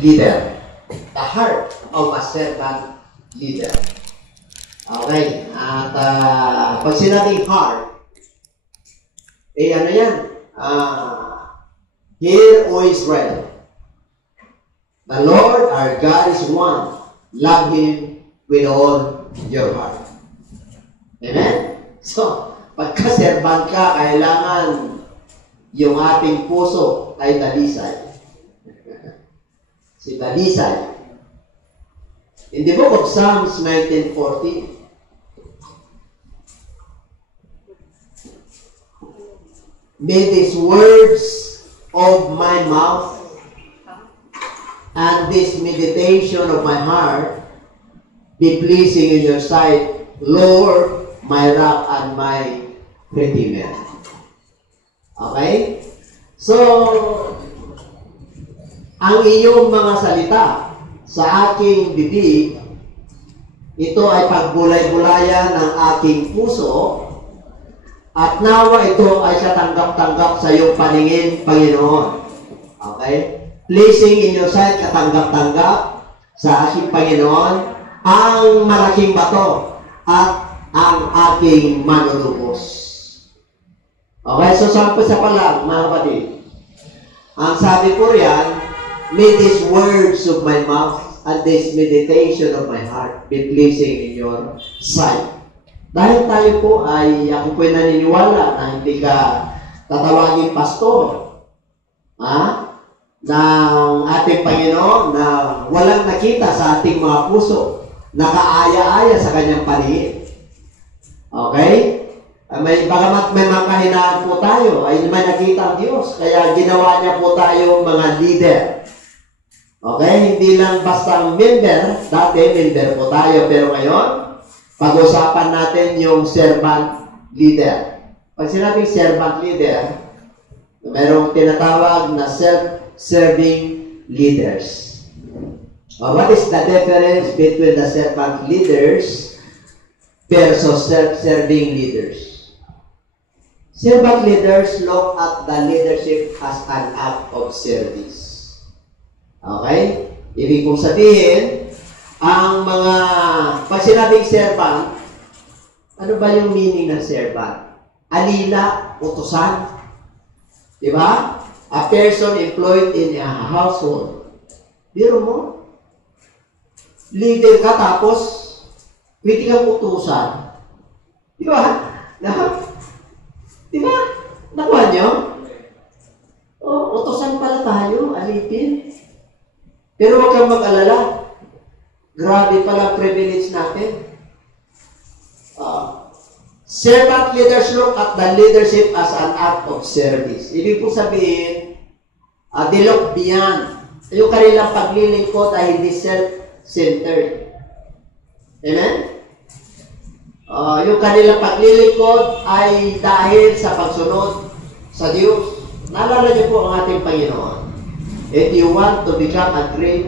leader. The heart of a servant leader. Okay. At pag sinabing heart, ano yan? Hear, O Israel. The Lord our God is one. Love Him with all your heart. Amen? So, pagka-servant ka, kailangan yung ating puso ay dalisay. Si dalisay. In the book of Psalms 19:14, may these words of my mouth and this meditation of my heart be pleasing in your sight, Lord, my rock and my redeemer. Okay? So, ang iyong mga salita sa aking bibig, ito ay pagbulay-bulayan ng aking puso, at nawa ito ay katanggap-tanggap sa iyong paningin, Panginoon. Okay? Pleasing in your sight, katanggap-tanggap sa aking Panginoon, ang malaking bato at ang aking manunubos. Okay? So, sample sa palang, mga kapatid. Ang sabi ko riyan, may these words of my mouth and this meditation of my heart be pleasing in your sight. Dahil tayo po ay, ako po'y naniniwala na hindi ka tatawagin pastor, ng ating Panginoon na walang nakita sa ating mga puso, nakaaya-aya sa kanyang paningin. Okay? Bagamat may mga kahinaan po tayo, ay may nakita ang Diyos, kaya ginawa niya po tayo mga leader. Okay? Hindi lang basta member, dati member po tayo, pero ngayon, pag-usapan natin yung servant leader. Pag sinabing servant leader, mayroong tinatawag na self-serving leaders. What is the difference between the servant leaders versus self-serving leaders? Servant leaders look at the leadership as an act of service. Okay? Ibig kong sabihin, ang mga, pag sinabing servant, ano ba yung meaning ng servant? Alila, utusan. Di ba? A person employed in a household. Biro mo? Leader ka tapos, pwede kang utusan. Di ba? Di ba? Nakuha nyo? O, utusan pala tayo, alipin. Pero huwag kang mag-alala. Grabe pala privilege natin. Servant leaders look at the leadership as an act of service. Ibig po sabihin, they look beyond. Yung kanilang paglilingkod ay hindi self-centered. Amen? Yung kanilang paglilingkod ay dahil sa pagsunod sa Diyos. Naalala niyo po ang ating Panginoon. If you want to become a great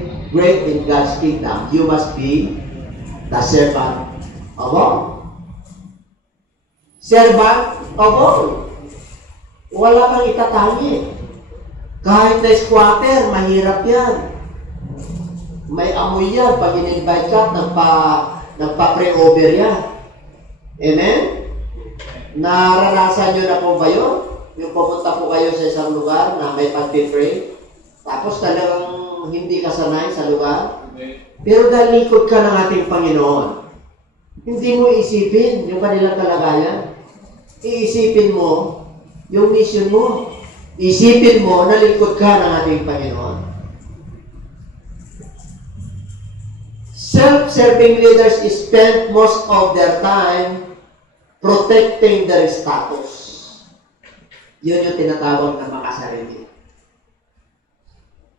in God's kingdom, you must be the servant of all. Servant of all. Wala kang itatangi. Kahit na squatter, mahirap yan. May amoy yan. Pag in-invite ka, nagpa-pre-over yan. Amen? Naranasan nyo na po ba yun? Yung pumunta po kayo sa isang lugar na may pag-pray, tapos talagang hindi ka sanay sa lugar. Pero dahil likod ka ng ating Panginoon, hindi mo isipin yung kanilang kalagayan. Iisipin mo yung mission mo. Isipin mo na likod ka ng ating Panginoon. Self-serving leaders spend most of their time protecting their status. Yun yung tinatawag na makasarili.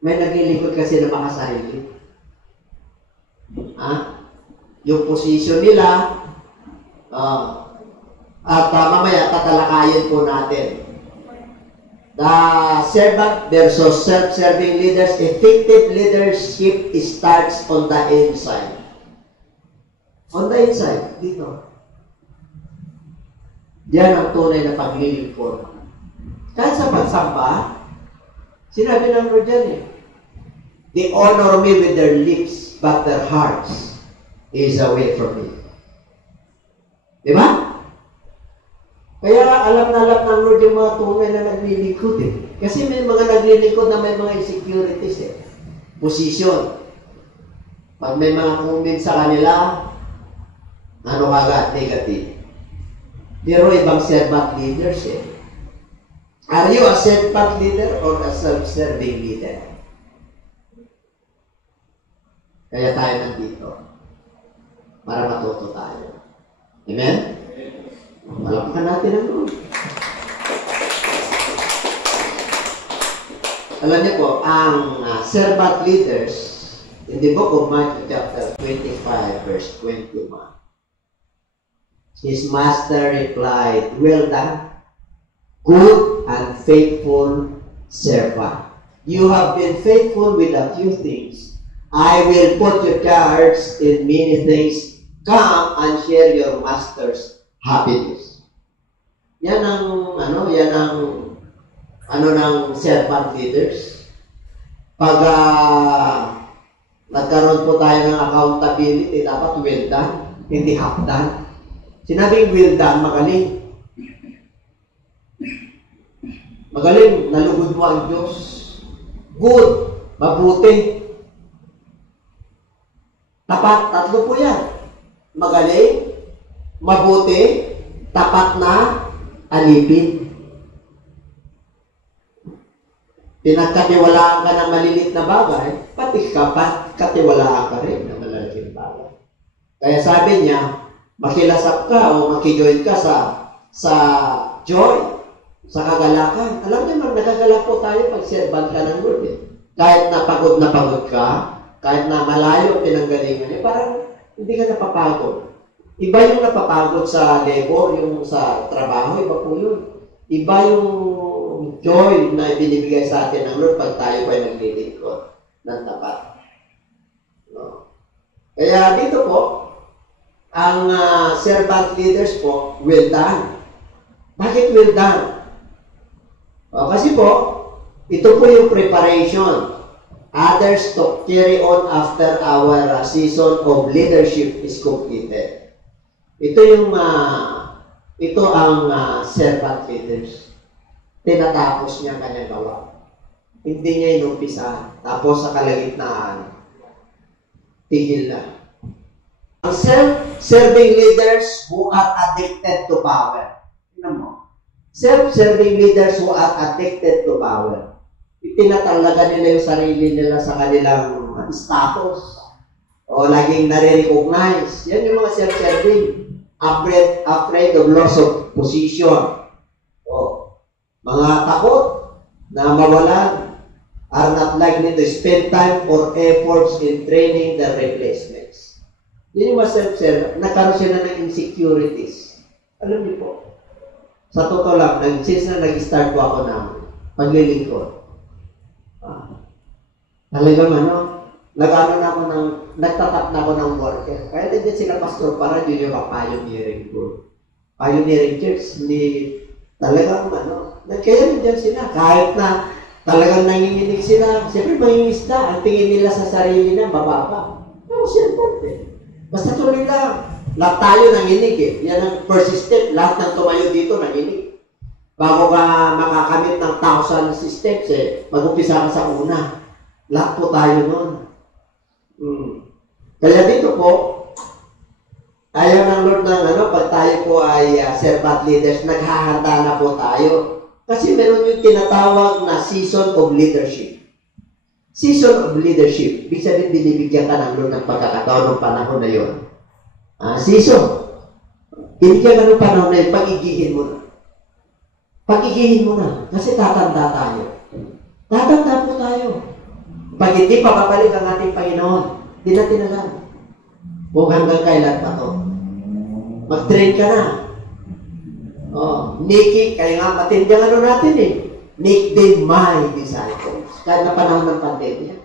May naglilingkod kasi na makasarili. Yung position nila, at mamaya tatalakayin po natin. The servant versus self-serving leaders. Effective leadership starts on the inside. On the inside, dito. Diyan ang tunay na paglilingkod. Kahit sa pagsamba, sinabi ng Lord dyan They honor me with their lips, but their hearts is away from me. Di ba? Kaya alam na alam ng Lord yung mga tunay na naglilingkod eh. Kasi may mga naglilingkod na may mga insecurities eh. Position. Pag may mga comment sa kanila, ano agad? Negative. Pero ibang servant leaders eh. Are you a servant leader or a self-serving leader? Kaya tayo nandito. Para matuto tayo. Amen? Malapkan natin ang Lord. Alam niyo po, ang servant leaders in the book of Matthew chapter 25 verse 21. His master replied, "Well done, good and faithful servant. You have been faithful with a few things. I will put your charge in many things. Come and share your master's happiness." Yan ang ng servant leaders. Pag nagkaroon po tayo ng accountability, dapat well done, hindi half done. Sinabing well done, magaling. Magaling, nalugod mo ang Diyos. Good, mabuti. Tapat, tatlo po yan. Magaling, mabuti, tapat na, alipin. Pinagkatiwalaan ka ng malilit na bagay, pati katiwalaan ka rin ng malalaking bagay. Kaya sabi niya, makilasap ka o makijoin ka sa joy, sa kagalakan. Alam niyo, nagagalak po tayo pag servant ka ng Lord. Eh. Kahit na pagod ka, kahit na malayo pinanggalingan, parang hindi ka napapagod. Iba yung napapagod sa labor, yung sa trabaho, iba po yun. Iba yung joy na ibinibigay sa atin ng Lord pag tayo pa naglilingkod ng tapat. No? Kaya dito po, ang servant leaders po, well done. Bakit well done? Kasi po, ito po yung preparation. Others to carry on after our season of leadership is completed. Ito ang servant leaders. Tinatapos niya kanyang gawa. Hindi niya inumpisa. Tapos sa kalagitnaan, tigil na. Ang self-serving leaders who are addicted to power. Tingnan mo. Self-serving leaders who are addicted to power. Itinatalaga nila yung sarili nila sa kanilang status. O laging nare-recognize. Yan yung mga self-serving. Afraid of loss of position. Mga takot na mawalan are not likely to spend time or efforts in training their replacements. Yun yung mga self-serve. Nagkaroon sila ng insecurities. Alam niyo po, sa totoo lang, since na nag-start po ako ng paglilingkod, talagang nagtatap na ako ng worker. Kaya din sila pastor para yun yung pioneering ko. Pioneering church, hindi talagang kaya dyan sila. Kahit na talagang nanginginig sila, siyempre mangingisda, ang tingin nila sa sarili na mababa. Pero siyempre, basta tuloy lang. Lahat tayo nanginig eh. Yan ang persistent. Lahat ng tumayo dito nanginig. Bago ka makakamit ng 1,000 steps mag-umpisa ka sa una. Lahat po tayo nun. Kaya dito po, ayaw ng Lord ng pag tayo po ay servant leaders, naghahanda na po tayo. Kasi meron yung tinatawag na season of leadership. Season of leadership. Ibig sabihin, binibigyan ka ng Lord ng pagkakataon ng panahon na yun. Season. Binigyan ka ng panahon na yun, pagigihin mo na. Pagigihin mo na. Kasi tatanda tayo. Tatanda po tayo. Pag hindi pa babalik ang ating Panginoon, di natin alam kung hanggang kailan pa to. Mag-train ka na. Nicky, kaya nga matindang natin Nick din my disciples. Kahit na panahon ng pandemya.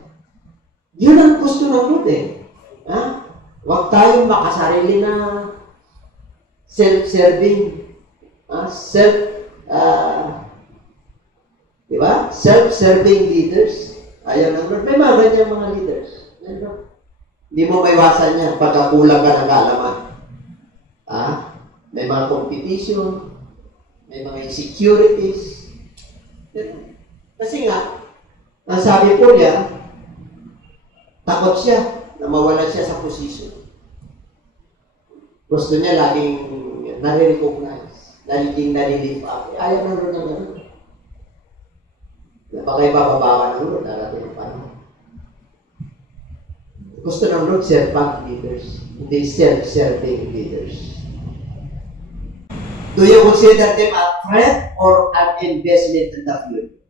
Yun ang gusto ng Lord Huwag tayong makasarili na self-serving. Self-serving leaders. Ayaw ng Lord. May mga ganyan mga leaders. Hindi mo maiwasan yan pagkakulang ka ng kaalaman. May mga competition, may mga insecurities. Kasi nga, ang sabi po niya, takot siya na mawalan siya sa posisyon. Gusto niya laging nare-recognize, laging nare-lift up. Ayaw na rin ng gano'n. Baka ipapabawa ng Lord, darating ang panahon. Gusto ng Lord, servant leaders, hindi self-serving leaders. Do you consider them a threat or an investment in the future?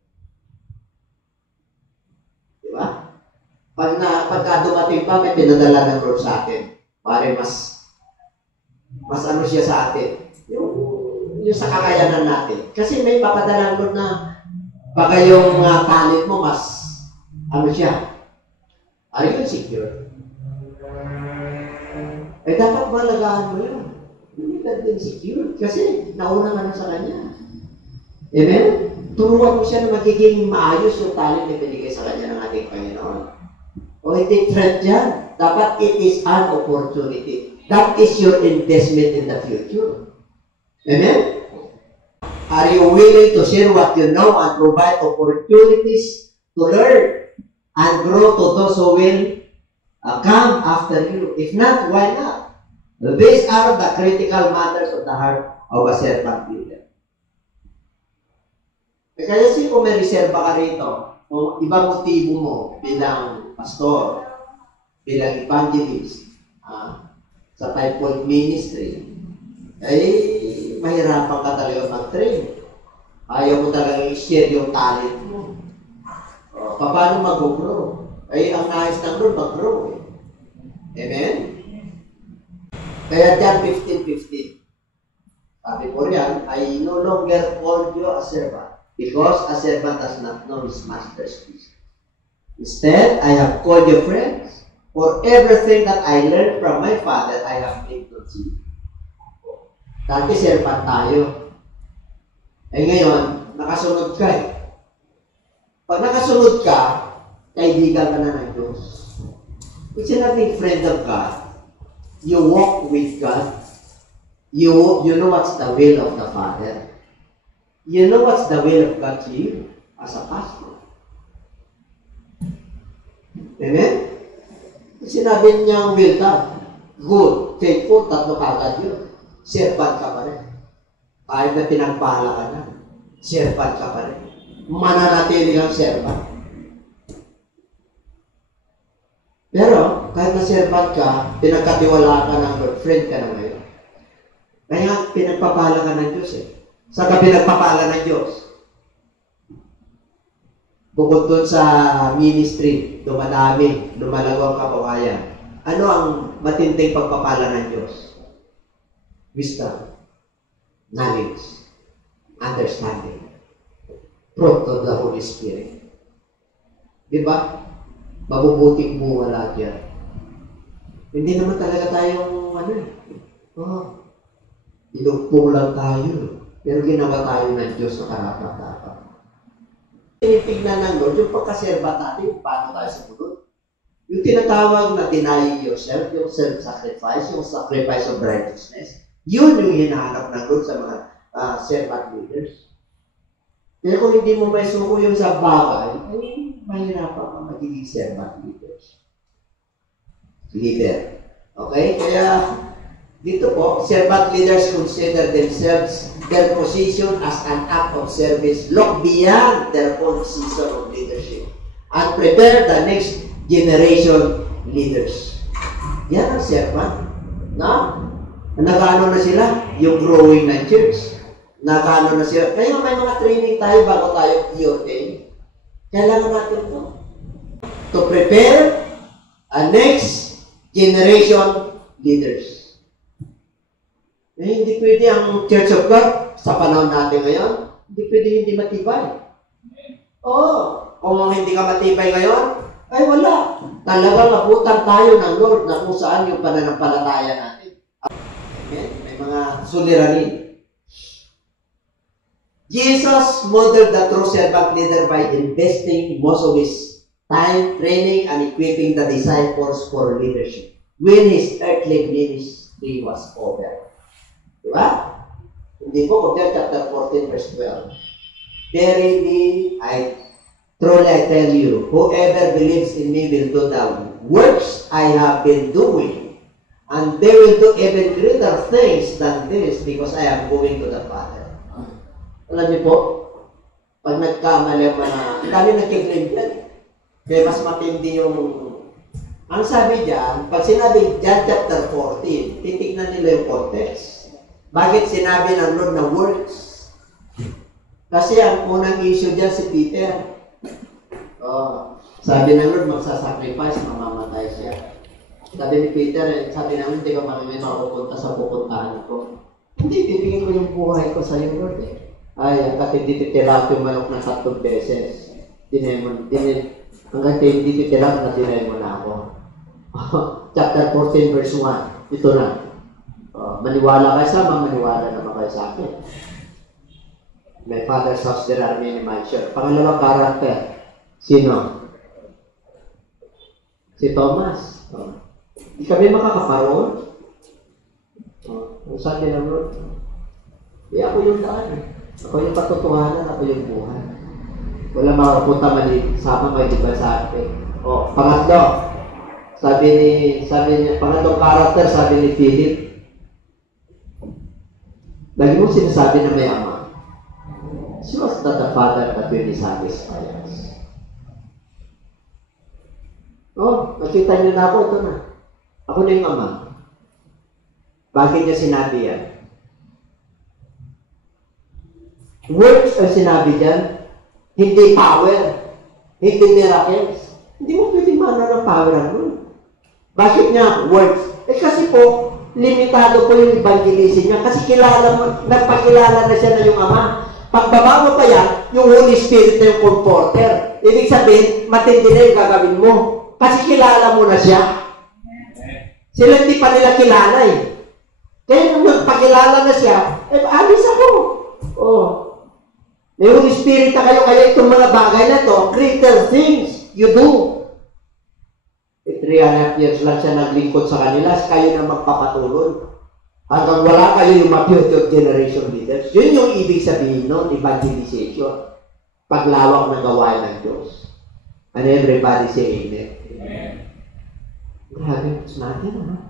Diba? Pagka dumating pa, may pinadala ng Lord sa atin. Pare, mas ano siya sa atin. Yung sa kakayanan natin. Kasi may papadala ng Lord na baka yung talent mo, mas ano siya. Are you insecure? Dapat malagaan mo yun. Hindi ka din secure. Kasi nauna ka na sa kanya. Amen? Turuan mo siya na magiging maayos yung talent na binigay sa kanya ng ating Panginoon. O hindi threat yan. Dapat it is an opportunity. That is your investment in the future. Amen? Are you willing to share what you know and provide opportunities to learn and grow to those who will come after you? If not, why not? These are the critical matters of the heart of a servant leader. Kaya kung may reserva ka rito, o ibang motibo mo bilang pastor, bilang evangelist, sa 5-point ministry, ay mahirapan ka talaga mag-train. Ayaw mo talaga i-share yung talent mo. Paano mag-grow? Ay, ang nais ng Lord mag-grow. Amen? Kaya dyan, 15:15. Sabi po riyan, I no longer call you a servant, because a servant does not know his master's business. Instead, I have called you friends, for everything that I learned from my Father, I have made known to you. Dati servant tayo. Ngayon, nakasunod ka eh. Pag nakasunod ka, kaibigan ka na ng Diyos. Kung sinabing friend of God, you walk with God, you know what's the will of the Father. You know what's the will of God to you as a pastor. Amen? Sinabi niyang will ka, good, faithful, tatlo kagad yun. Servant ka pa rin. Kahit na pinagpala ka na, servant ka pa rin. Mananatili kang servant. Pero, kahit na servant ka, pinagkatiwala ka ng Lord, friend ka na ngayon. Kaya pinagpapala ka ng Diyos eh. Saan ka pinagpapala ng Diyos? Bukod doon sa ministry, dumadami, lumalawang kapawayan. Ano ang matinding pagpapala ng Diyos? Wisdom, knowledge, understanding, fruit of the Holy Spirit. Diba? Mabubuting wala dyan. Hindi naman talaga tayong inugpong lang tayo. Pero ginawa tayo ng Diyos na karapat-dapat. Tinitignan ng Lord, yung pagkaserba natin, paano tayo sa bunod. Yung tinatawag na deny yourself, yung self-sacrifice, yung sacrifice of righteousness, yun yung hinahanap ng Lord sa mga servant leaders. Kaya kung hindi mo may suko yung sa bagay, ay mahirapan ka magiging servant leaders. Leader. Okay? Kaya, dito po, servant leaders consider themselves, their position as an act of service, look beyond their own season of leadership, and prepare the next generation leaders. Yan ang servant. Nag-ano na sila? Yung growing ng church. Nag-ano na sila? Kaya may mga training tayo bago tayo i-ordain. Kailangan natin ito. To prepare a next generation leaders. Hindi pwede ang Church of God sa panahon natin ngayon, hindi pwede hindi matibay. Kung hindi ka matibay ngayon, ay wala. Talagang abutan tayo ng Lord na kung saan yung pananampalataya natin. Amen? May mga suliranin. Jesus modeled the true servant leader by investing most of his time, training, and equipping the disciples for leadership when his earthly ministry was over. Diba? Hindi po, John chapter 14, verse 12. Verily, truly I tell you, whoever believes in me will do the works I have been doing, and they will do even greater things than this because I am going to the Father. Alam niyo po, pag nagkamali man na, dami nagkiklaim yan. Kaya mas matindi yung, ang sabi diyan, pag sinabi John chapter 14, titignan nila yung context. Bakit sinabi ng Lord na works? Kasi ang unang issue diyan si Peter. Sabi ng Lord, magsasacrifice, mamamatay siya. Sabi ni Peter, sabi namin, hindi ka marami mapupunta sa pupuntahan ko. Hindi, bibigyan ko yung buhay ko sa iyo, Lord. Ay, hanggat hindi titira yung manok na 3 beses. Hanggat hindi titira na dinay mo na ako. Chapter 14, verse 1. Ito na. Maniwala kayo sa mga, maniwala naman kayo sa akin. My Father's house, there are many mansions. Pangalawang karakter. Sino? Si Thomas. Hindi kami makakaparoon. Ang sabi ng Lord, ako yung daan. Ako yung patotohanan, ako yung buhay. Wala makapunta mali sama kayo, di ba sa akin? Pangatlo. Pangatlong karakter, sabi ni Philip, lagi mo sinasabi na may ama. She was not the Father that will satisfy us. Nakita niyo na ako, ito na. Ako na yung ama. Bakit niya sinabi yan? Works ang sinabi dyan, hindi power, hindi miracles. Hindi mo pwedeng mana ng power nun. Bakit niya works? Kasi po, limitado po yung evangelism niya. Kasi nagpakilala na siya na yung ama. Pagbaba mo pa yan, yung Holy Spirit na yung comforter. Ibig sabihin, matindi na yung gagawin mo. Kasi kilala mo na siya. Sila hindi pa nila kilala eh. Kaya nung nagpakilala na siya, alis ako. May Holy Spirit na kayo, kaya itong mga bagay na to, greater things you do. 3.5 years lang siya naglingkod sa kanila, kayo na magpapatuloy. Hanggang wala kayo yung future generation leaders. Yun yung ibig sabihin no, evangelization. Paglawak ng gawain ng Diyos. And everybody say amen. Amen. Grabe, it's natin,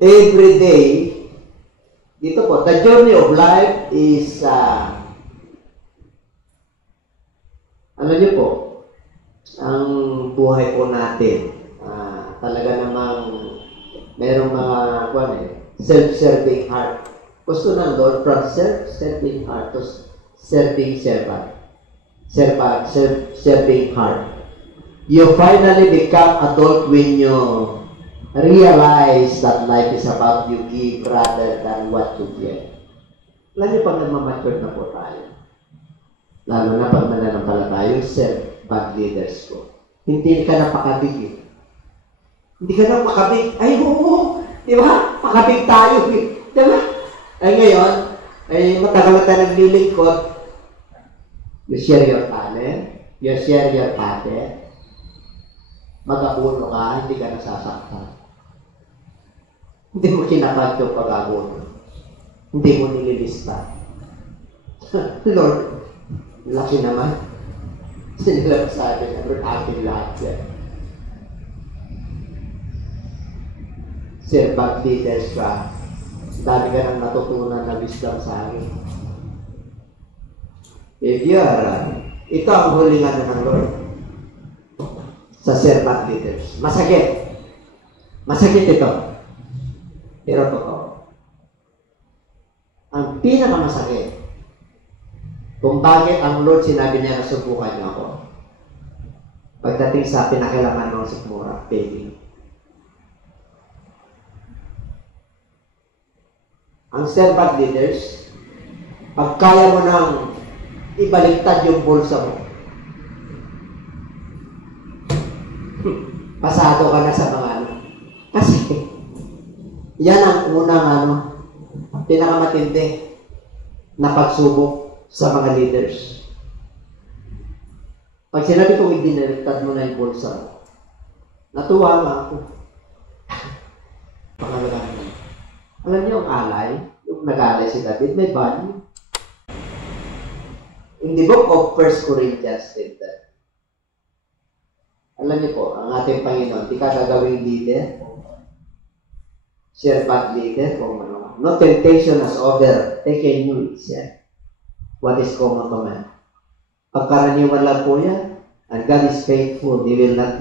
every day, dito po, the journey of life is, ano niyo po, ang buhay po natin, talaga namang merong mga, self-serving heart. Gusto ng Lord, from self-serving heart to serving servant. Self-serving heart. You finally become adult when you realize that life is about you give rather than what you get. Alam niyo, pag nagmamature na po tayo, lalo na pag nananampalataya, self-bad leaders ko, hindi ka na pakabig. Hindi ka na makabig. Ay, oo, di ba? Pakabig tayo. Di ba? Ay, ngayon, matagal na tayo naglilingkod. You share your talent, you share your pattern, mag-abuno ka, hindi ka nasasaktan. Hindi mo kinakad yung pag-abuno. Hindi mo nililista. Lord, laki naman. Sinilap sa akin, Lord, akin lahat yan. Sir, bad leaders ka. Dami ka nang natutunan na wisdom sa akin. If you are, ito ang hulingan ng Lord sa servant leaders. Masakit. Masakit ito. Pero totoo. Ang pinakamasakit, kung bakit ang Lord sinabi niya na subukan niyo ako, pagdating sa pinakilaman ng sikmura, baby. Ang servant leaders, pag kaya mo nang ibaliktad yung bulsa mo, pasado ka na sa mga Kasi, yan ang unang pinakamatindi na pagsubok. sa mga leaders. Pag sinabi kong ibinaliktad mo na yung bulsa, natuwa nga ako. Pangalawa naman. Alam niyo ang alay, yung nag-alay si David, may value. In the book of 1 Corinthians 10, alam niyo po, ang ating Panginoon, di ka gagawing leader, servant leader, kung ano. No temptation has overtaken you, yeah. What is common to man? Pagkaraniwan lang po yan, and God is faithful, He will not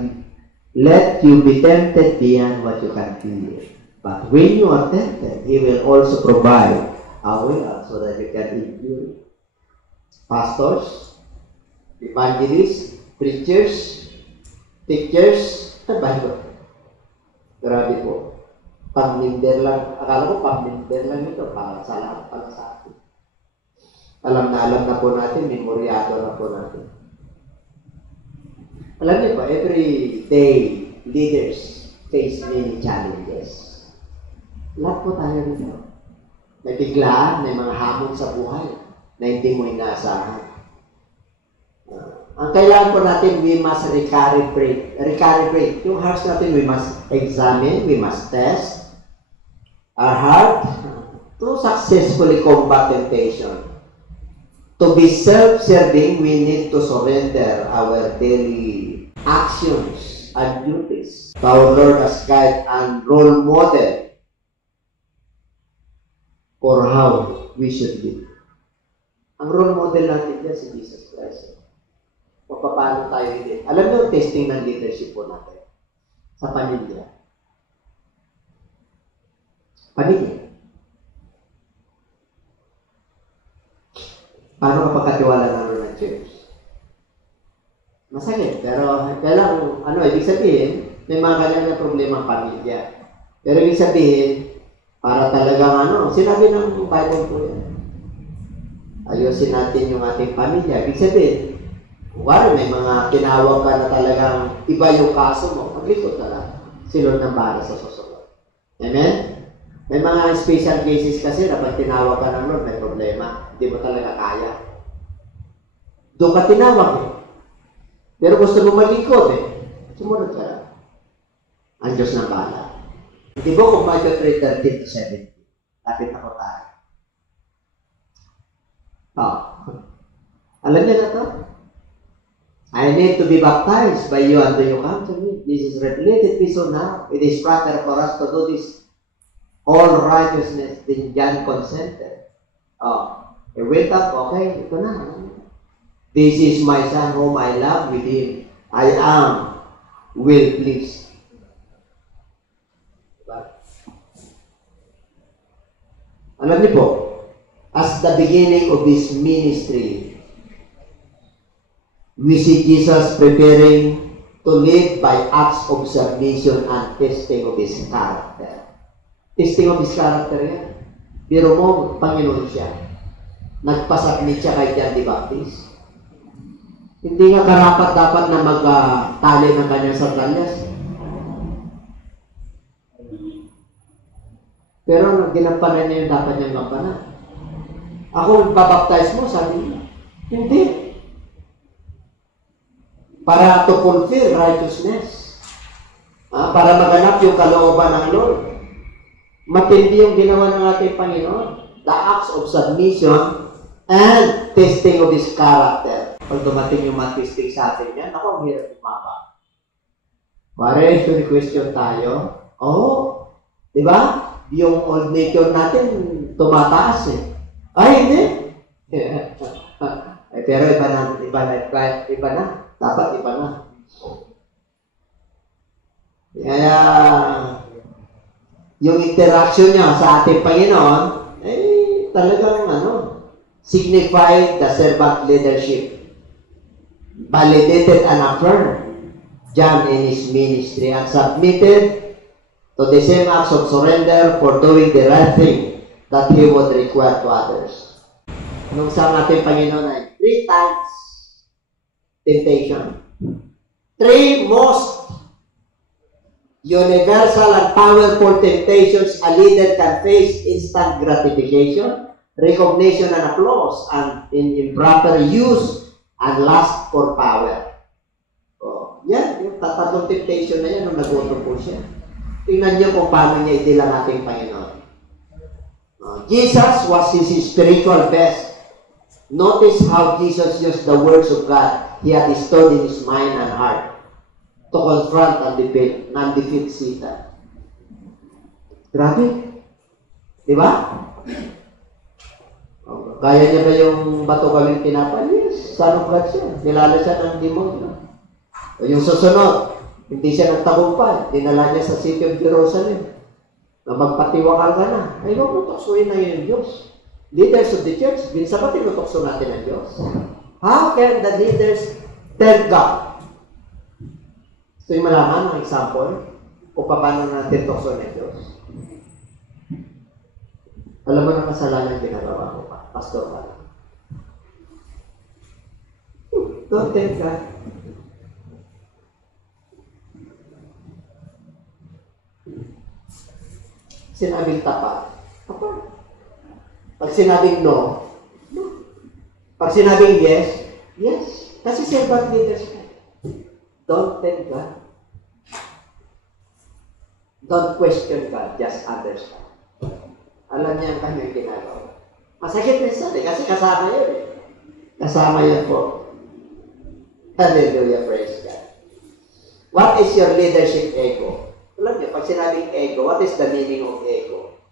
let you be tempted beyond what you can feel. But when you are tempted, He will also provide a way out so that you can endure. Pastors, evangelists, preachers, teachers, Bible. Grabe po. Pag-member lang, akala ko pag-member lang ito, para sa lahat, para sa atin. Alam na po natin, memoryado na po natin. Alam niyo ba, every day, leaders face many challenges. Lahat po tayo nito. May biglaan, may mga hamon sa buhay na hindi mo inaasahan. Ang kailangan po natin, we must recalibrate. Yung hearts natin, we must examine, we must test our heart to successfully combat temptation. To be self-serving, we need to surrender our daily actions and duties to our Lord as guide and role model for how we should live. Ang role model natin dyan si Jesus Christ. O paano tayo live. Alam niyo, testing ng leadership po natin sa pamilya. Pamilya. Paano mapagkatiwala namin ng church? Masakit, pero kailangan, ibig sabihin, may mga kanya problema ang pamilya. Pero ibig sabihin, para talagang sinabi ng Bible po yan. Ayusin natin yung ating pamilya. Ibig sabihin, may mga tinawag ka na talagang iba yung kaso mo, maglikot ka lang. Si Lord ng para sa susunod. Amen? May mga special cases kasi na pag tinawag ka ng Lord, may problema. Hindi mo talaga kaya. Doon ka tinawag eh. Pero gusto mo malikod eh. Sumunod ka lang. Ang Diyos ng bala. Di ba kung Matthew 3:13-17? Lapit ako tayo. Alam niyo na to? I need to be baptized by you until you come to me. This is related to so now. It is proper for us to do this. All righteousness, then John consented. He went up, okay, ito na. This is my son whom I love, with him I am well pleased. Alam niyo po, as the beginning of His ministry, we see Jesus preparing to live by acts of submission and testing of His character. Testing of His character yan. Pero mo, Panginoon siya. Nagpasubmit siya kay John the Baptist. Hindi nga karapat-dapat na magtali ng kanyang sandalyas. Pero ginampanan niya yung dapat niyang gampanan. Ako, babaptize mo, sabi niya. Hindi. Para to fulfill righteousness. Para maganap yung kalooban ng Lord. Matindi yung ginawa ng ating Panginoon. The acts of submission and testing of His character. Pag dumating yung mga testing sa atin yan, ako, ang hirap umaba. Pare, question tayo. Di ba? Yung old nature natin, tumataas eh. Ay, hindi. Pero iba na. Dapat iba na. Kaya, yung interaction niya sa ating Panginoon, talagang signified the servant leadership. Validated and affirmed John in his ministry and submitted to the same acts of surrender for doing the right thing that He would require to others. Nung sa ating Panginoon ay 3 times temptation. 3 most universal and powerful temptations a leader can face: instant gratification, recognition and applause, and in improper use and lust for power. Oh, yan, yung tatlong temptation na yan nung nagutom po siya. Tingnan niyo kung paano niya idila nating Panginoon. Jesus was his spiritual best. Notice how Jesus used the words of God he had stored in his mind and heart to confront and defeat Satan. Grabe. Di ba? Kaya niya ba yung bato gawing tinapay? Yes. Son of God siya. Nilala siya ng demonyo. O yung susunod, hindi siya nagtagumpay. Dinala niya sa city of Jerusalem. Na magpatiwakal ka na. Ay, huwag mo tuksuin na yung Diyos. Leaders of the church, minsan ba tinutukso natin ang Diyos? How can the leaders tell God? So yung malaman ng example, kung paano natin tukso ng Diyos. Alam mo na kasalanan ginagawa ko pa. Pastor ka lang. Don't tell God. Sinabing tapat. Tapat. Pag sinabing no, no. Pag sinabing yes, yes. Kasi servant leaders ka. Don't tell God. Don't question God. Just understand. Alam niya ang kanyang ginagawa. Masakit minsan kasi kasama yun. Kasama yun po. Hallelujah, praise God. What is your leadership ego? Alam niyo, pag sinabing ego, what is the meaning of ego?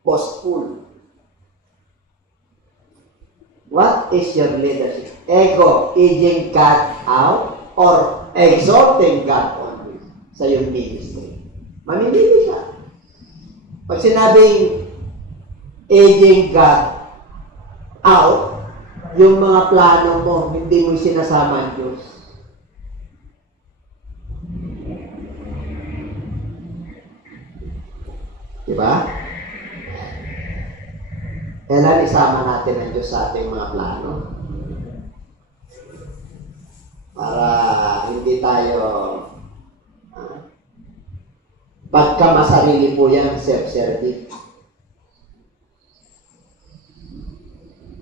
Boastful. What is your leadership? Ego, edging God out or exalting God on sa iyong ministry. Mamimili siya. Pag sinabing edging God out, yung mga plano mo, hindi mo sinasama ang Diyos. Diba? Kailan isama natin ang Diyos sa ating mga plano? Para hindi tayo pagka masarili po yan, self-serving.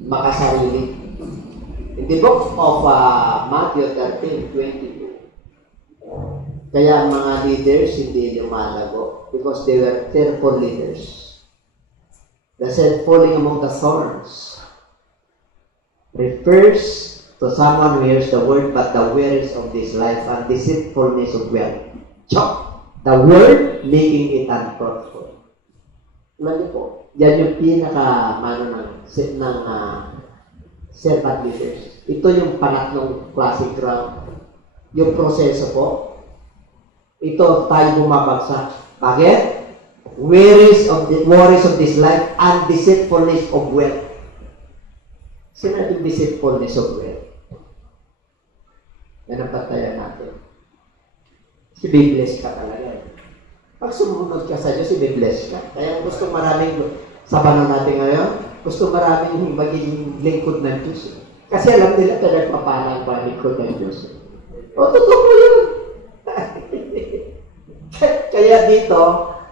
Makasarili. In the book of Matthew 13:22, kaya ang mga leaders hindi lumalago because they were fearful leaders. They said, falling among the thorns refers to someone who hears the word but the wearies of this life and deceitfulness of wealth. Chok! The word making it unfruitful. Alam niyo po, yan yung pinaka-mano ng servant leaders. Ito yung pangatlong classic ground. Yung proseso po, ito tayo bumabagsak. Bakit? Worries of this life and deceitfulness of wealth. Sinabing deceitfulness of wealth. Yan ang patayan natin. Si Bibles ka talaga. Pag sumunod ka sa Diyos, si Bibles ka. Kaya gusto maraming, sa panahon natin ngayon, gusto maraming maging lingkod ng Diyos. Kasi alam nila talagang papalang ba lingkod ng Diyos. O, totoo po yun. Kaya dito,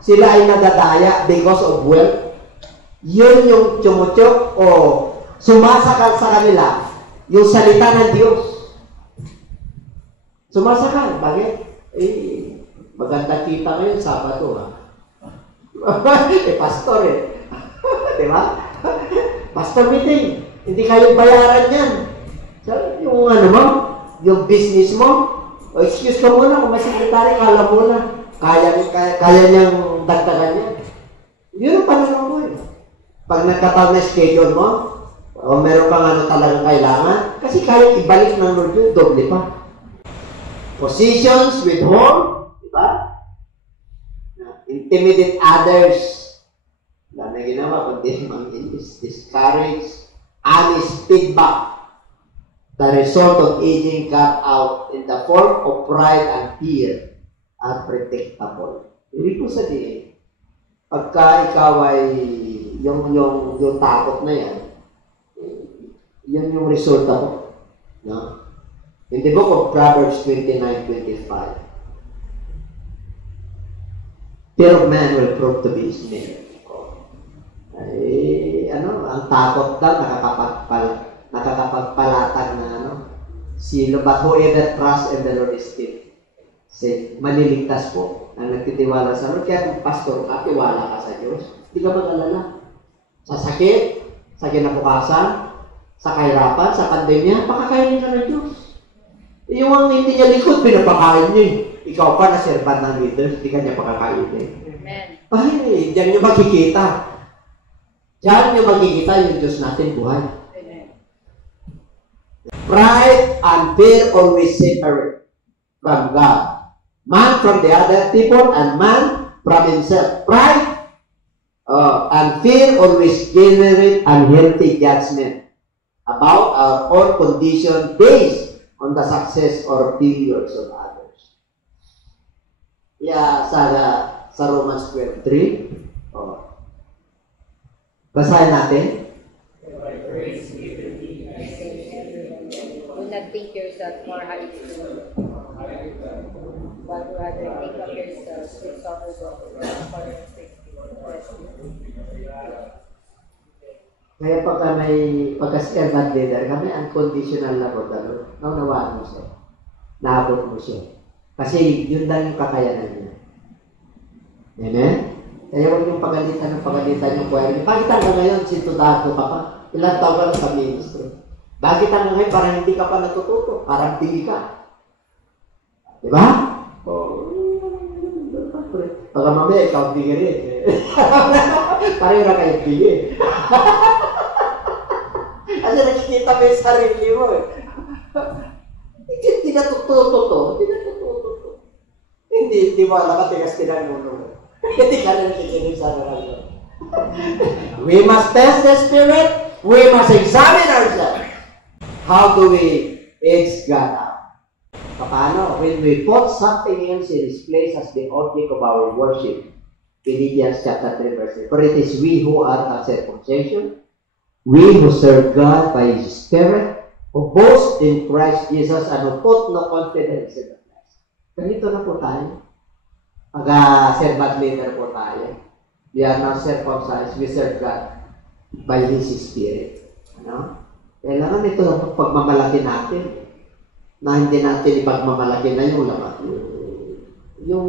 sila ay nadadaya because of wealth. Yun yung tumutyok o sumasakal sa kanila yung salita ng Diyos. Sumasakal. Bakit? Maganda kita ngayon, Sabado ha. Pastor Diba? Pastor meeting. Hindi kayo bayaran yan. Yung yung business mo, excuse ka muna, kung may sekretary, kala mo na. Kaya niyang dagdagan yan. Yun ang pananaw mo Pag nagkataon na schedule mo, o meron kang talagang kailangan, kasi kaya ibalik ng Lord yun, doble pa. Positions with whom, diba? Intimidate others. Wala na ginawa, kundi discourage, honest feedback. The result of aging got out in the form of pride and fear. Unpredictable. Ibig ko sabihin, pagka ikaw ay yung takot na yan, yan yung resulta mo. No? In the book of Proverbs 29:25, fear of man will prove to be his name. Ay, ang takot daw nakakapagpalatag na sino, but whoever trusts in the Lord is safe. Maliligtas po ang nagtitiwala sa Lord. Kaya pastor ka, tiwala ka sa Diyos. Hindi ka mag-alala. Sa sakit, sa kinabukasan, sa kahirapan, sa pandemya, pakakainin ka ng Diyos. Yung ang hindi niya likod, pinapakain niya. Ikaw pa na servant ng leader, hindi ka niya pakakainin. Amen. Ay, diyan niyo makikita. Diyan niyo makikita yung Diyos natin buhay. Amen. Pride and fear always separate from God. Man from the other people and man from himself. Pride and fear always generate unhealthy judgment about our own condition based on the success or failures of others. Yeah, sa Romans 12:3. Basahin natin. Do not think yourself more highly but rather think of yourself with sorrow for your sake. Kaya pagka-servant leader, kami unconditional na po dalo. Naunawaan mo siya. Naabot mo siya. Kasi yun lang yung kakayanan niya. Amen? Kaya huwag yung pagalitan yung kwaya. Bakit hanggang ngayon, sintudado ka pa? Ilang taon ka lang sa ministry. Bakit hanggang ngayon, parang hindi ka pa natututo? Parang pili ka. Diba? Pagka mamaya, ikaw pili rin. Parang na kayo pili. Kasi nakikita mo yung sarili mo eh. Hindi na tututo to. Hindi mo alam ka, tigas tinanulong. Hindi ka na nakikinig sa naralo. We must test the Spirit. We must examine ourselves. How do we edge God out? Paano? When we put something else in His place as the object of our worship. Philippians chapter 3 verse 3. For it is we who are the circumcision, we who serve God by His Spirit, who boast in Christ Jesus and who put no confidence in the flesh. Ganito na po tayo. Pag-servant leader po tayo. We are now circumcised. We serve God by His Spirit. Kailangan ito ang pagmamalaki natin. Na hindi natin ipagmamalaki na yung lamat. Yung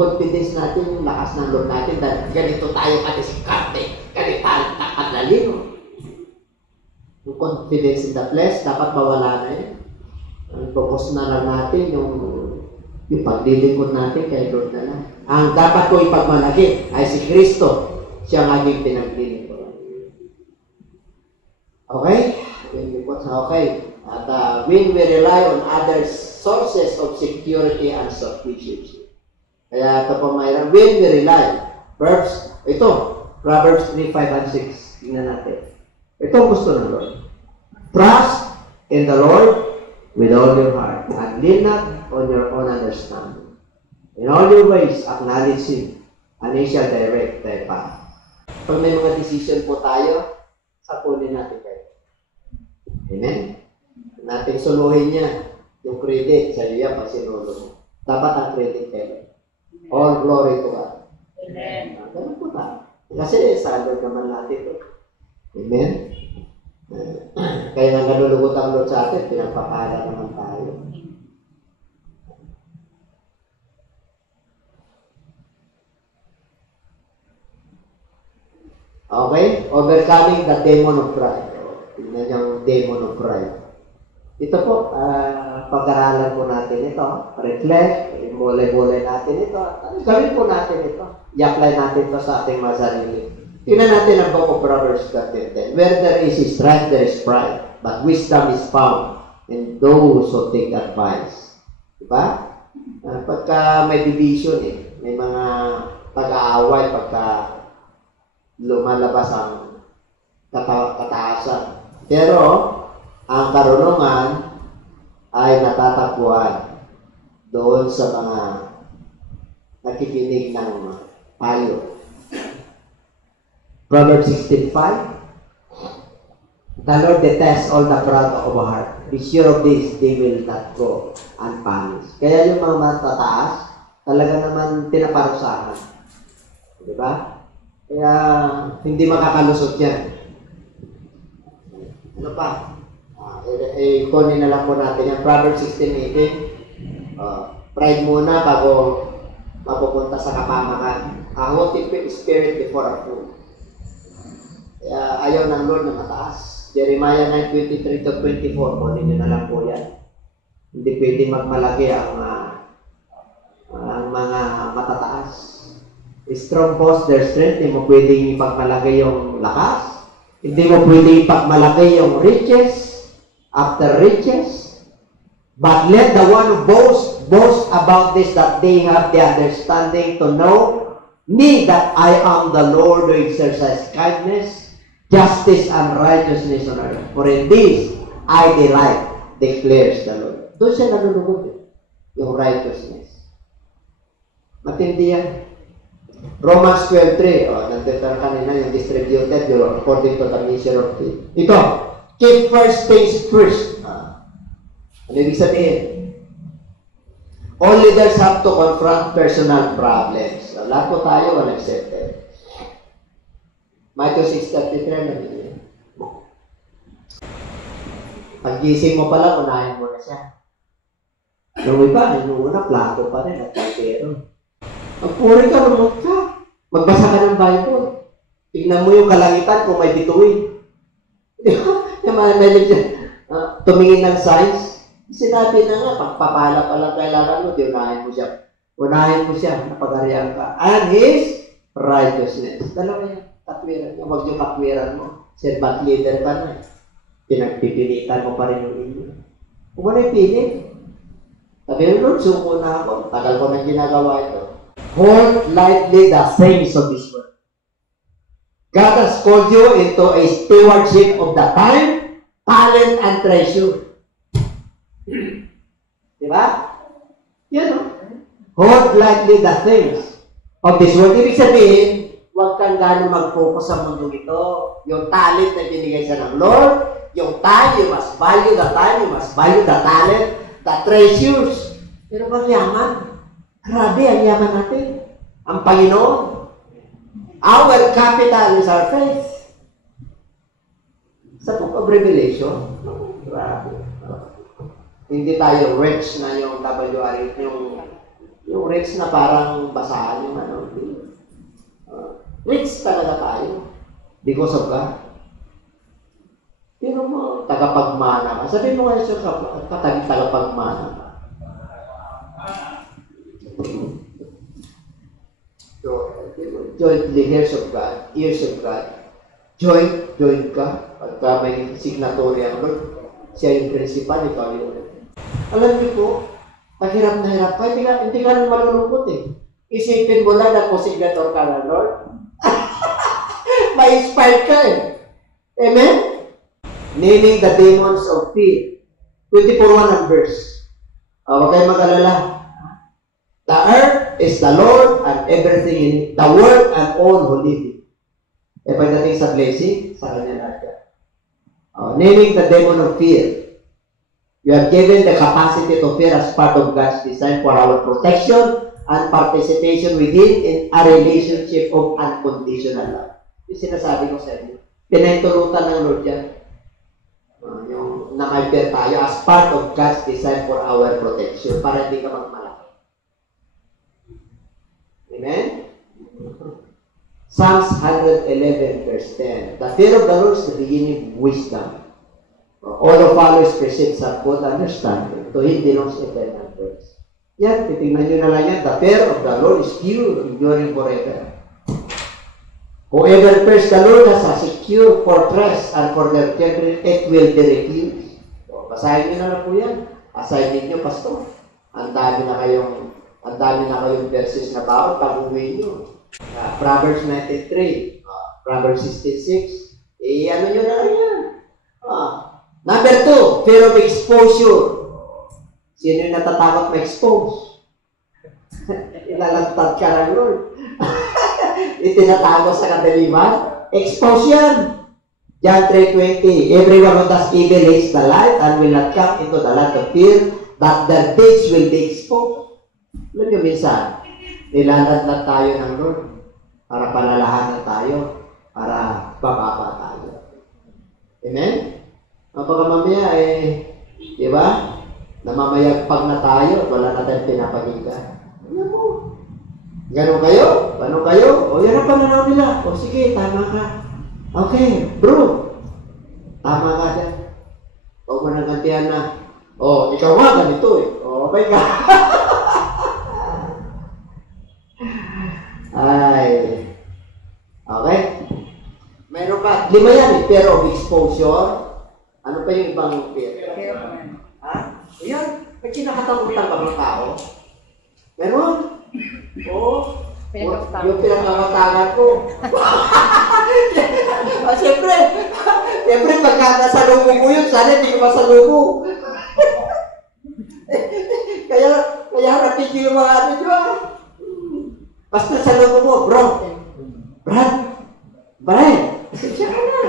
confidence natin, yung lakas ng Lord natin, dahil ganito tayo kadiskarte, ganito tayo nakadalino. Yung confidence in the flesh, dapat mawala na yun. Ang focus na lang natin, yung paglilingkod natin kay Lord na lang. Ang dapat ko ipagmalaki ay si Kristo. Siya ang aming pinaglilingkod. Okay? Okay. At when we rely on other sources of security and sufficiency. Kaya ito po mayroon. When we rely. Proverbs 3, 5, and 6. Tingnan natin. Ito ang gusto ng Lord. Trust in the Lord with all your heart and lean not on your own understanding. In all your ways, acknowledge Him and He shall direct thy path. Pag may mga decision po tayo, sapunin natin kayo. Amen? Nating suluhin niya yung credit sa iya pag sinulo mo. Dapat ang credit kayo. All glory to God. Amen. Ganun po tayo. Kasi sa Lord naman natin ito. Amen? Kaya nang nalulugot ang Lord sa atin, pinagpapala naman tayo. Okay? Overcoming the demon of pride. Tignan yung demon of pride. Ito po, pag-aralan po natin ito. Reflect, muli-muli natin ito. Gawin po natin ito. I-apply natin ito sa ating mga sarili. Tingnan natin ang book of Proverbs 13. Where there is strife, there is pride. But wisdom is found in those who take advice. Diba? Pagka may division may mga pag-aaway, pagka lumalabas ang kataasan. Pero, ang karunungan ay natatakbuhan doon sa mga nakikinig ng payo. Proverbs 16:5. The Lord detests all the proud of heart. Be sure of this, they will not go unpunished. Kaya yung mga matataas, talaga naman pinaparusahan. Diba? Kaya hindi makakalusot yan. Ano pa? Kunin na lang po natin yung Proverbs 16:18. Pride muna bago mapupunta sa kapamakan. A haughty spirit before a fool. Kaya ayaw ng Lord na mataas. Jeremiah 9:23-24. Kunin nyo na lang po yan. Hindi pwede magmalaki ang mga matataas. Strong boss their strength. Hindi mo pwedeng ipagmalaki yung lakas. Hindi mo pwedeng ipagmalaki yung riches after riches. But let the one who boast about this, that they have the understanding to know me, that I am the Lord who exercise kindness, justice, and righteousness on earth. For in this I delight, declares the Lord. Doon siya nalulugod yung righteousness. Matindi yan. Romans 12:3. Nandito na kanina yung distributed, yung according to the measure of faith. Ito, keep first things first. Ano ibig sabihin? All leaders have to confront personal problems. Lahat po tayo unaccepted. Matthew 6:33 na bigyan. Pag-gising mo pala, unahin mo na siya. Yung iba, yung una, plato pa rin at pero. Magpuri ka, lumot ka. Magbasa ka ng Bible. Tignan mo yung kalangitan kung may bituin. Yung mga nalig siya, tumingin ng size. Sinabi na nga, pagpapala pa lang kailangan mo, unahin mo siya. Unahin mo siya, napagarihan ka. And His righteousness. Dalawa yan, katwiran. Huwag yung katwiran mo. Servant leader ka na. Pinagpipilitan mo pa rin yung inyo. Kung ano yung pilit? Sabi ng Lord, suko na ako. Tagal ko nang ginagawa ito. Hold lightly the things of this world. God has called you into a stewardship of the time, talent, and treasure. Diba? Yan o. Hold lightly the things of this world. Ibig sabihin, huwag kang gano'ng mag-focus sa mundo ito. Yung talent na binigay sa ng Lord, yung time, you must value the time, you must value the talent, the treasures. Pero bang yaman? Grabe ang yaman natin. Ang Panginoon. Our capital is our faith. Sa Book of Revelation, grabe. Hindi tayo rich na yung WRH, yung rich na parang basahan yung ano. Rich talaga tayo. Because of God. Pero mo, tagapagmana ka. Sabihin mo nga siya, tagapagmana ka. Jointly hears of God, ears of God. Joint ka. Pagka may signatory ang Lord, siya yung principal, ikaw yung alam niyo po, pag hirap na hirap ka, hindi ka rin malulungkot eh. Isipin mo lang na consignator ka na, Lord. Ma-inspired ka eh. Amen? Naming the demons of fear. 24:1 ang verse. Huwag kayong mag-alala. The earth is the Lord and everything in it. The world and all who live in it. E pagdating sa blessing, sa kanya lahat. Naming the demon of fear. You are given the capacity to fear as part of God's design for our protection and participation within in a relationship of unconditional love. Yung sinasabi ko sa inyo. Pinahintulutan ng Lord yan. Yung na may fear tayo as part of God's design for our protection para hindi ka magmalaki. Amen? Psalms 111 verse 10. The fear of the Lord is the beginning of wisdom. All who follow His precepts have good understanding. To Him belongs eternal praise. Yan, titignan nyo na lang yan. The fear of the Lord is pure, enduring forever. Whoever fears the Lord has a secure fortress, and for their children it will be refused. So, basahin nyo na lang po yan. Assignment nyo, pastor. Ang dami na kayong verses na bawal pag-uwi nyo. Proverbs 93, Proverbs 66. Ano nyo na lang yan. Number 2, fear of exposure. Sino yung natatakot ma-expose? Ilalantad ka ng Lord. Itinatago sa kadaliman. Expose yan. John 3:20. Everyone who does evil hates the light and will not come into the land of fear, that their deeds will be exposed. Alam nyo minsan, nilalantad tayo ng Lord para palalahanan tayo, para bababa tayo. Amen? Baka mamaya di ba? Namamayagpag na tayo, wala na tayong pinapakinggan. Ano mo? Ganon kayo? Ganon kayo? O yan ang pananaw nila. O sige, tama ka. Okay, bro. Tama ka dyan. Huwag mo nang gantihan na. O, ikaw nga ganito eh. O, okay ka. Ay. Okay? Mayroon pa. 5 yan eh. Fear of exposure. Ano pa yung ibang fear? Ha? Ayan. May kinakatakutan ka ng tao? Meron? Oo. Yung pinagkakatangan ko. Siyempre, pagka nasa lumo ko yun, sana hindi ko masalubong. kaya natigil yung mga ano, di ba? Basta sa lumo mo, bro. Brad, siya ka na.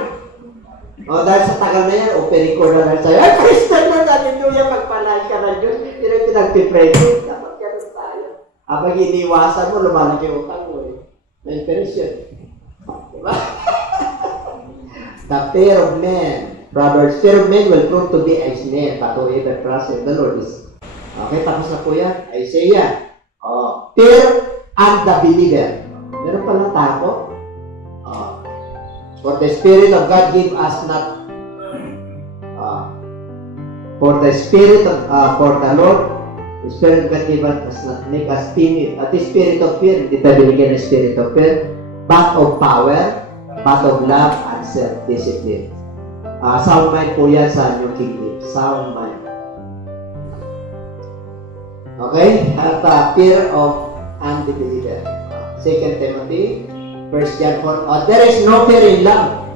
O, dahil sa tagal na yan, opening ko na lang sa'yo. Ay, Christian na natin doon yan, magpalain ka na Diyos. Hindi na pinagpipresin. Dapat ganun tayo. Habang iniwasan mo, lumalaki yung utang mo eh. Na-interest yun. Diba? The fear of men. Brothers, fear of men will prove to be a snare, but whoever trusts in the Lord is. Okay, tapos na po yan. Isaiah. Fear and the believer. Meron pala takot. For the Spirit of God give us not. For the Spirit of, for the Lord, the Spirit of God give us not make us timid. At the Spirit of fear, hindi tayo binigyan ng Spirit of fear, but of power, but of love and self-discipline. Sound mind po yan sa New King James. Sound mind. Okay? At fear of unbeliever. 2 Timothy, 1 John 4. There is no fear in love.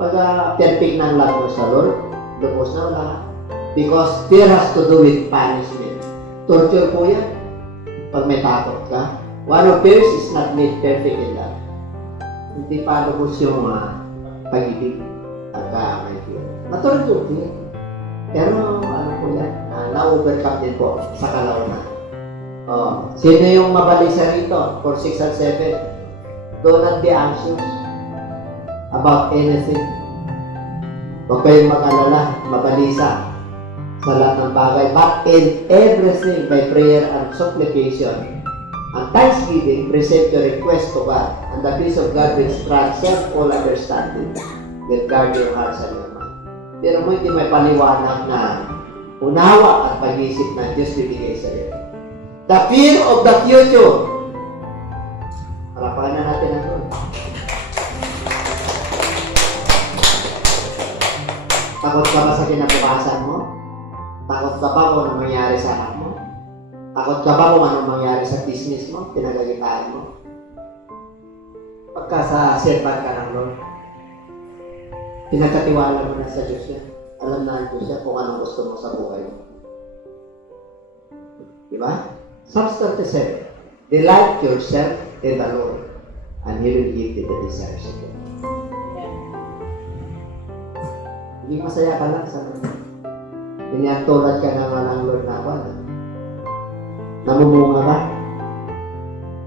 Pag perfect ng love mo sa Lord, lupos na wala. Because fear has to do with punishment. Torture po yan. Pag may takot ka. One of fears is not made perfect in love. Hindi pa lupos yung pag-ibig. Pagka may fear. Matorture fear. Pero ano po yan? Na-overcome din po sa kalaunan. Sino yung mabalisa rito? For 6 and 7. Do not be anxious about anything. Huwag kayong mag-alala, mabalisa sa lahat ng bagay. But in everything, by prayer and supplication and thanksgiving, present your request to God. And the peace of God which transcends all understanding will guard your hearts and your mind. Pero mo hindi may paliwanag na unawa at pag-iisip ng Diyos bibigay sa iyo. The fear of the future. Harapan na natin ang Lord. Takot ka ba sa kinabukasan mo? Takot ka ba kung anong mangyari sa anak mo? Takot ka ba kung anong mangyari sa business mo? Pinagagitaan mo? Pagka sa servan ka ng Lord, pinagkatiwala mo na sa Diyos yan. Alam na ang Diyos yan kung anong gusto mo sa buhay mo. Diba? Psalms 37. Delight yourself in the Lord, and He will give you the desires of your heart. Hindi masaya ka lang sa Lord. Tinatulad ka naman ng Lord na ako. Namumunga ba?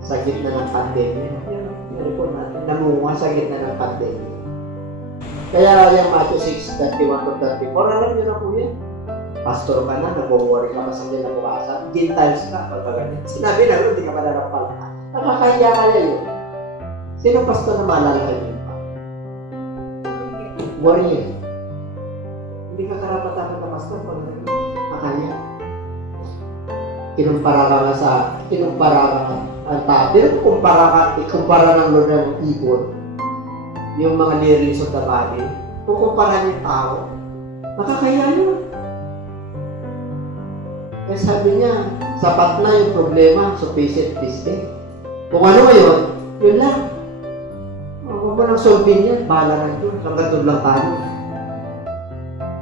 Sa gitna ng pandemya. Yan po natin. Namumunga sa gitna ng pandemya. Kaya yung Matthew 6:31-34, alam nyo na po yan. Pastor ka na, nag-worry ka pa sa kinabukasan. Gentiles ka, pagkaganyan. Sinabi na, hindi ka mananapal ka. Nakakahiya kaya yun. Sino pastor na malalahay yun pa? Worry. Hindi ka karapatan na pastor pag nakaya. Kinumpara ka nga sa, ang tabi. Ikumpara ng Lord ng ibon. Yung mga lyrics of the body. Kukumpara yung tao. Nakakaya yun. Kaya sabi niya, sapat na yung problema, sufficient peace day. Kung ano yun, yun lang. Huwag mo nang solving yan, bahala na yun. Hanggang doon lang tayo.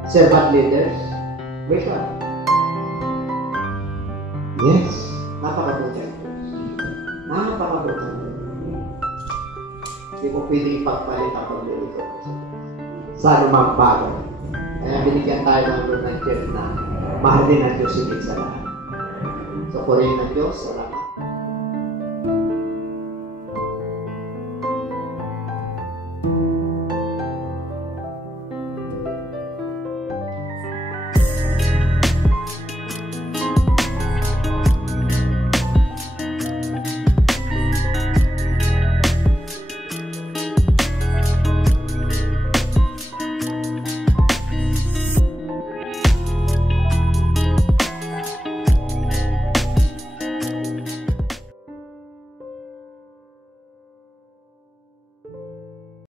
Servant leaders, wake up. Yes, napakabuti. Napakabuti. Hindi ko pwedeng ipagpalit ang paglilito. Sa anumang bagay. Kaya binigyan tayo ng Lord ng church na mahal din ang Diyos higit sa lahat. So, purihin ng Diyos,